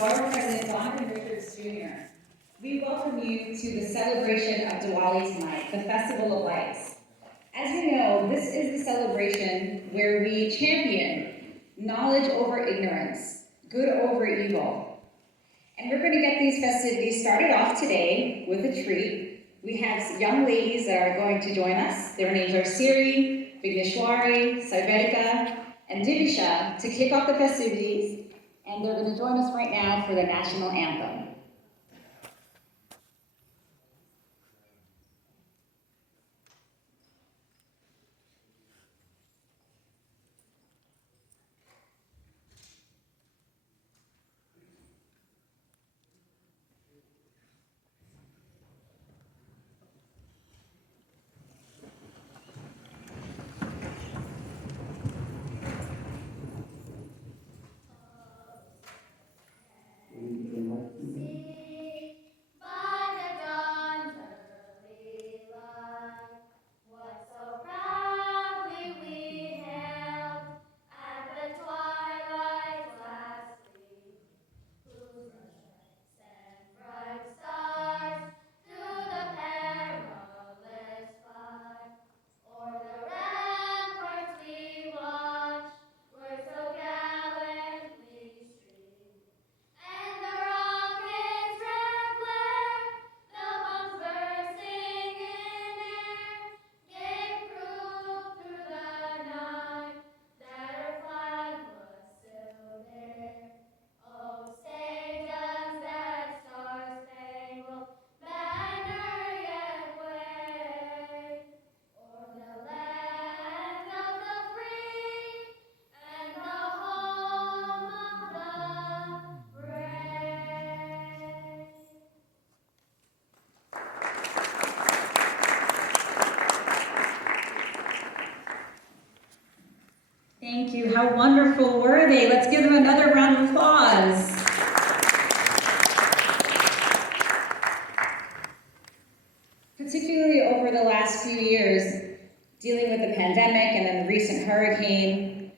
Borough President Donovan Jr. We welcome you to the celebration of Diwali tonight, the Festival of Lights. As you know, this is the celebration where we champion knowledge over ignorance, good over evil. And we're going to get these festivities started off today with a treat. We have young ladies that are going to join us. Their names are Siri, Vigneshwari, Saivedika, and Divisha to kick off the festivities. And they're going to join us right now for the national anthem. Thank you. How wonderful were they? Let's give them another round of applause. Particularly over the last few years, dealing with the pandemic and then the recent hurricane,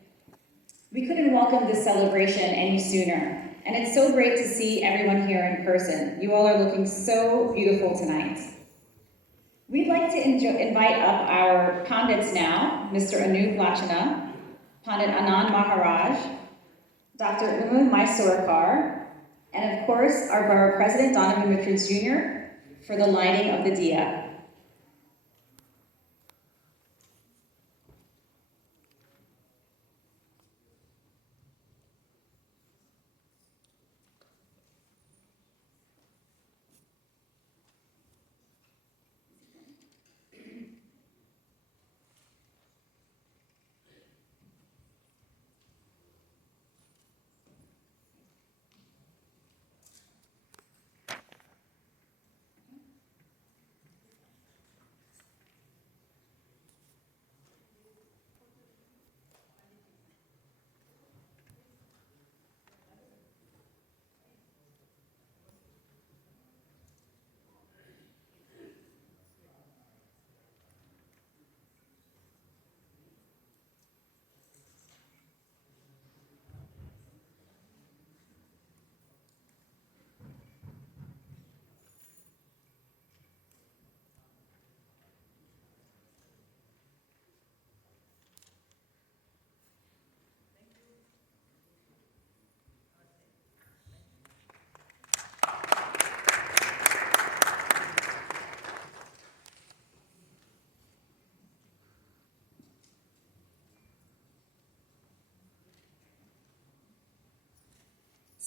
we couldn't welcome this celebration any sooner. And it's so great to see everyone here in person. You all are looking so beautiful tonight. We'd like to invite up our Pandits now, Mr. Anup Lachana, Pandit Anand Maharaj, Dr. Uma Mysore, and of course, our Borough President, Donovan Richards Jr., for the lighting of the diya.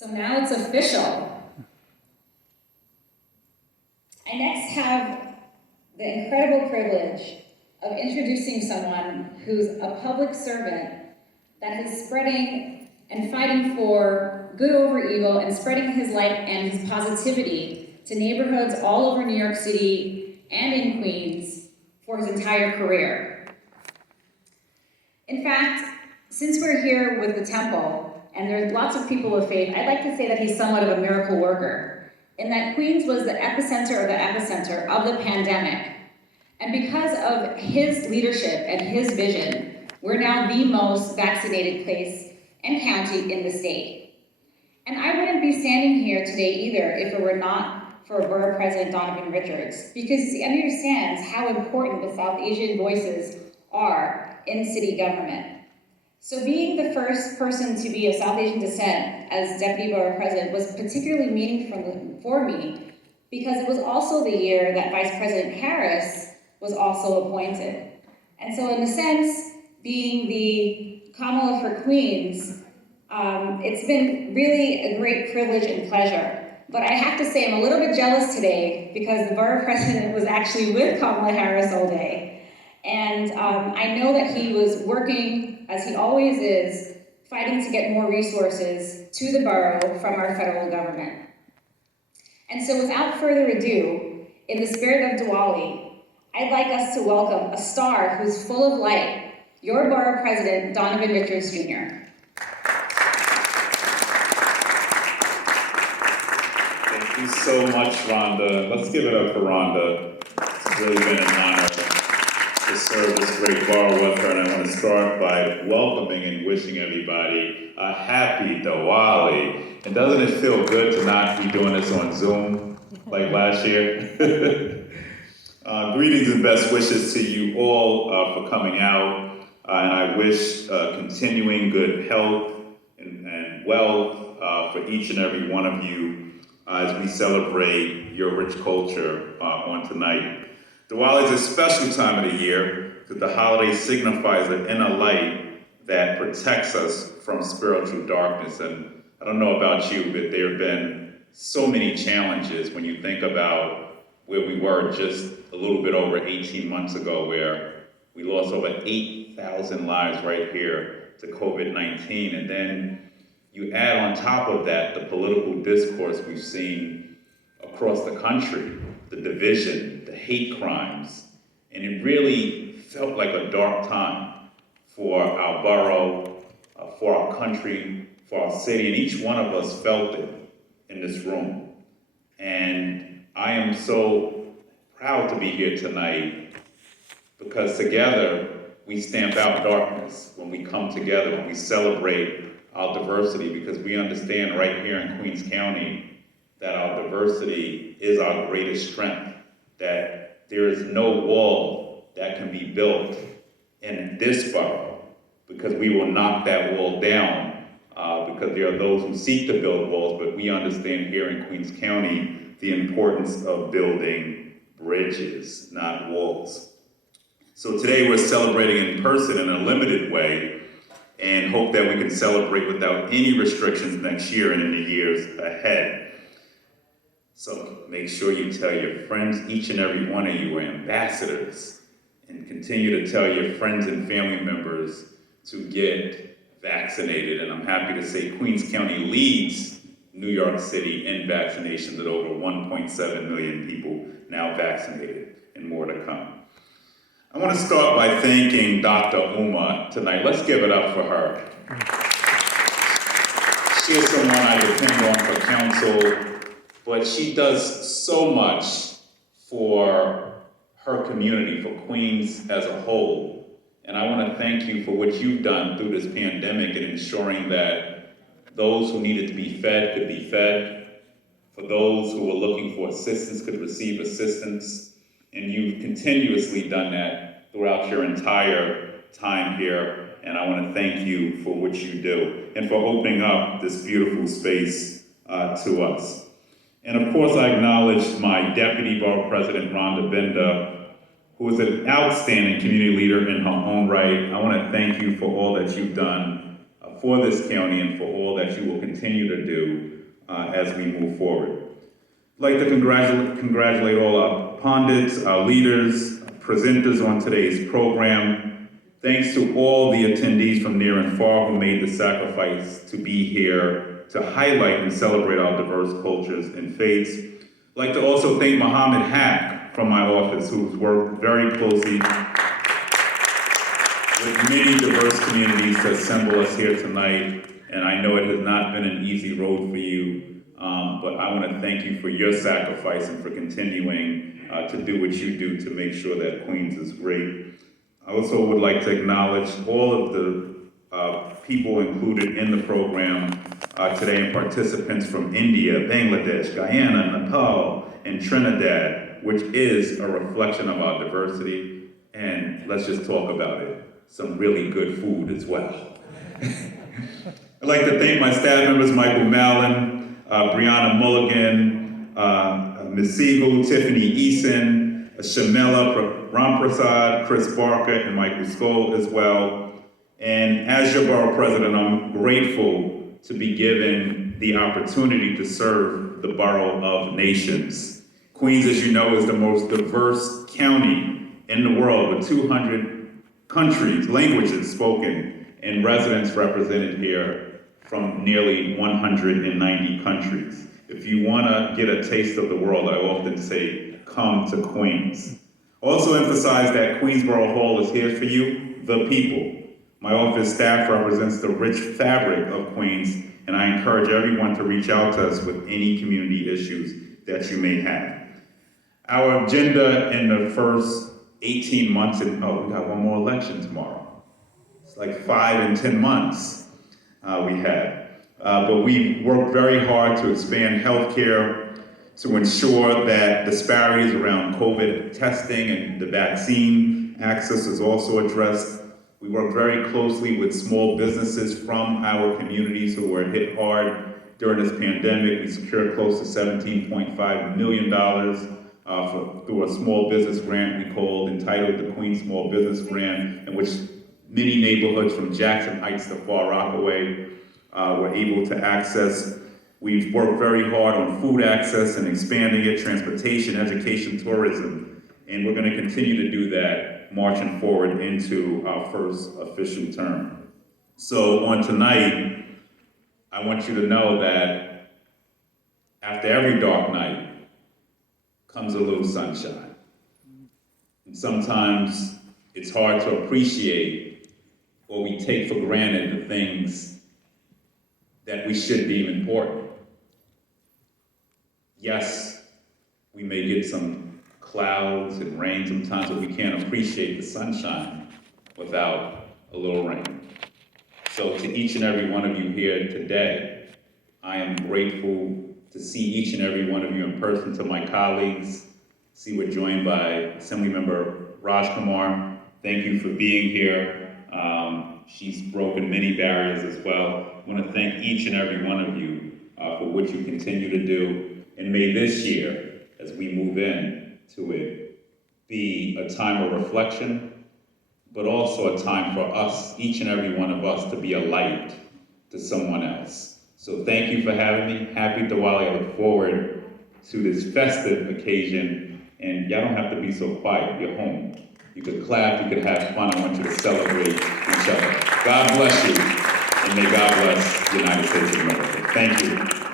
So now it's official. I next have the incredible privilege of introducing someone who's a public servant that is spreading and fighting for good over evil and spreading his light and his positivity to neighborhoods all over New York City and in Queens for his entire career. In fact, since we're here with the temple, and there's lots of people of faith, I'd like to say that he's somewhat of a miracle worker, in that Queens was the epicenter of the pandemic. And because of his leadership and his vision, we're now the most vaccinated place and county in the state. And I wouldn't be standing here today either if it were not for Borough President Donovan Richards, because he understands how important the South Asian voices are in city government. So being the first person to be of South Asian descent as Deputy Borough President was particularly meaningful for me because it was also the year that Vice President Harris was also appointed. And so in a sense, being the Kamala for Queens, it's been really a great privilege and pleasure. But I have to say I'm a little bit jealous today because the Borough President was actually with Kamala Harris all day. And I know that he was working, as he always is, fighting to get more resources to the borough from our federal government. And so without further ado, in the spirit of Diwali, I'd like us to welcome a star who's full of light, your Borough President, Donovan Richards, Jr. Thank you so much, Rhonda. Let's give it up for Rhonda. It's really been an honor to serve this great borough with her, and I want to start by welcoming and wishing everybody a happy Diwali. And doesn't it feel good to not be doing this on Zoom like last year? Greetings and best wishes to you all for coming out, and I wish continuing good health and wealth for each and every one of you as we celebrate your rich culture on tonight. Diwali is a special time of the year because the holiday signifies an inner light that protects us from spiritual darkness. And I don't know about you, but there have been so many challenges when you think about where we were just a little bit over 18 months ago, where we lost over 8,000 lives right here to COVID-19. And then you add on top of that the political discourse we've seen across the country, the division, the hate crimes, and it really felt like a dark time for our borough, for our country, for our city, and each one of us felt it in this room. And I am so proud to be here tonight because together we stamp out darkness when we come together, when we celebrate our diversity, because we understand right here in Queens County that our diversity is our greatest strength, that there is no wall that can be built in this borough, because we will knock that wall down, because there are those who seek to build walls, but we understand here in Queens County the importance of building bridges, not walls. So today we're celebrating in person in a limited way and hope that we can celebrate without any restrictions next year and in the years ahead. So make sure you tell your friends, each and every one of you are ambassadors, and continue to tell your friends and family members to get vaccinated. And I'm happy to say Queens County leads New York City in vaccinations at over 1.7 million people now vaccinated, and more to come. I want to start by thanking Dr. Uma tonight. Let's give it up for her. She is someone I depend on for counsel, but she does so much for her community, for Queens as a whole. And I want to thank you for what you've done through this pandemic and ensuring that those who needed to be fed could be fed, for those who were looking for assistance could receive assistance. And you've continuously done that throughout your entire time here. And I want to thank you for what you do and for opening up this beautiful space to us. And of course, I acknowledge my Deputy Borough President, Rhoda Binda, who is an outstanding community leader in her own right. I want to thank you for all that you've done for this county and for all that you will continue to do as we move forward. I'd like to congratulate all our pundits, our leaders, presenters on today's program. Thanks to all the attendees from near and far who made the sacrifice to be here to highlight and celebrate our diverse cultures and faiths. I'd like to also thank Mohammed Hack from my office, who's worked very closely with many diverse communities to assemble us here tonight. And I know it has not been an easy road for you, but I want to thank you for your sacrifice and for continuing to do what you do to make sure that Queens is great. I also would like to acknowledge all of the people included in the program today, and participants from India, Bangladesh, Guyana, Nepal, and Trinidad, which is a reflection of our diversity. And let's just talk about it, some really good food as well. I'd like to thank my staff members, Michael Mallon, Brianna Mulligan, Ms. Siegel, Tiffany Eason, Shamela Ramprasad, Chris Barker, and Michael Skoll as well. And as your borough president, I'm grateful to be given the opportunity to serve the Borough of Nations. Queens, as you know, is the most diverse county in the world with 200 countries, languages spoken, and residents represented here from nearly 190 countries. If you want to get a taste of the world, I often say, come to Queens. Also emphasize that Queensborough Hall is here for you, the people. My office staff represents the rich fabric of Queens, and I encourage everyone to reach out to us with any community issues that you may have. Our agenda in the first 18 months, we got one more election tomorrow. It's like 5 and 10 months we had. But we worked very hard to expand healthcare, to ensure that disparities around COVID testing and the vaccine access is also addressed. We work very closely with small businesses from our communities who were hit hard during this pandemic. We secured close to $17.5 million through a small business grant we called entitled the Queens Small Business Grant, in which many neighborhoods from Jackson Heights to Far Rockaway were able to access. We've worked very hard on food access and expanding it, transportation, education, tourism, and we're going to continue to do that marching forward into our first official term. So on tonight, I want you to know that after every dark night comes a little sunshine. And sometimes it's hard to appreciate or we take for granted the things that we should deem important. Yes, we may get some clouds and rain sometimes, but we can't appreciate the sunshine without a little rain. So to each and every one of you here today, I am grateful to see each and every one of you in person. To my colleagues, see we're joined by Assemblymember Raj Kumar. Thank you for being here. She's broken many barriers as well. I want to thank each and every one of you for what you continue to do. And may this year, as we move in to it, be a time of reflection, but also a time for us, each and every one of us, to be a light to someone else. So thank you for having me. Happy Diwali. I look forward to this festive occasion. And y'all don't have to be so quiet. You're home. You could clap, you could have fun. I want you to celebrate each other. God bless you, and may God bless the United States of America. Thank you.